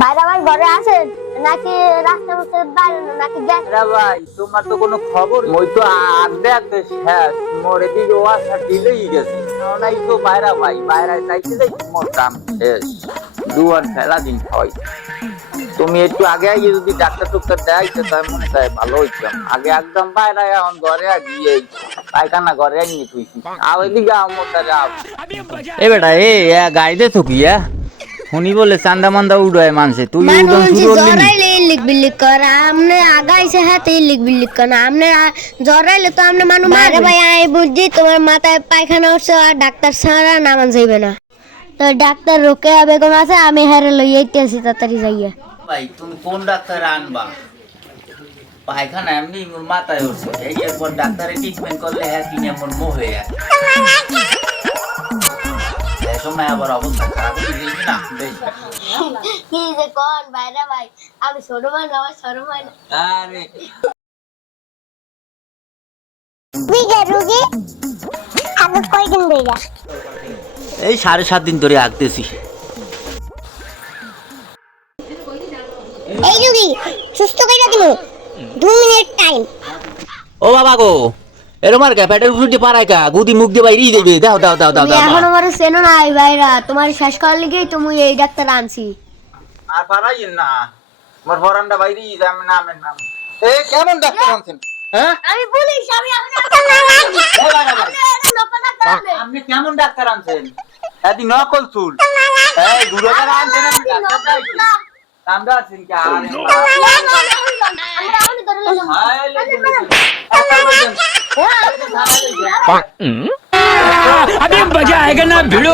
বাইরে ভাই ঘরে আছেন নাকি রাস্তা মুখে বাইরে নাকি গ্যাস ভাই তোমার তো কোনো খবর ওই তো আড্ডে আড্ডে শেষ। মোর এদিকে ওয়াশা দিলেই গেছে। নাই তো বাইরা ভাই বাইরে চাইতে যাই মোর কাম শেষ। দুয়ার ফেলা দিন হয় তুমি একটু আগে আগে যদি ডাক্তার টুক্তার দেয় তো তাই মনে হয় ভালো হইতাম। আগে একদম বাইরে এখন ঘরে গিয়ে পায়খানা ঘরে নিয়ে তুইছি আর ওইদিকে যাও এ বেটা এ গাইদে তো কি শুনি বলে চান্দা মান্দা উড়ায় মানছে তুই উড়ন শুরু করলি বিলিক কর আমনে আগাইছে হাতে লিখ বিলিক কর আমনে জরাইলে তো আমনে মানুষ মারে ভাই আমি বুঝছি তোমার মাথায় পায়খানা উঠছে আর ডাক্তার ছাড়া নামান যাইবে না। তো ডাক্তার রোকে বেগম আছে আমি হেরে লই আইতেছি তাড়াতাড়ি যাইয়া। ভাই তুমি কোন ডাক্তার আনবা? পায়খানা এমনি মাথায় উঠছে এই এরপর ডাক্তারে ট্রিটমেন্ট করলে হ্যাঁ কিনে মোর মোহ। সময় আবার অবস্থা খারাপ হয়ে গেলি না কি যে কোন বাইরে ভাই? আমি ছোট ভাই না আমার ভাই না। আরে। বিগে রুগী আগে কয়দিন বিগা এই সাড়ে সাত দিন ধরে আঁকতেছি। এই রুগী সুস্থ কইরা দিমু। 2 মিনিট টাইম ও বাবা গো। এরম আর কা পেটের উঠে পারায় কা গুদি মুখ দিয়ে বাইরেই দেবে দাও দাও দাও দাও এখন আমার চেনো না এই ভাইরা তোমার শেষ করার লিগেই তুমি এই ডাক্তার আনছি আর পারাই না মোর বরান্ডা বাইরেই যাবে না আমের নাম এ কেমন ডাক্তার আনছেন হ্যাঁ আমি পুলিশ আমি ভাই আপনি কেমন ডাক্তার আনছেন এদি নকল চুল এই দূরে আনছেন আমি আমরা আছেন কি আর अबे मजा आएगा ना भिड़ो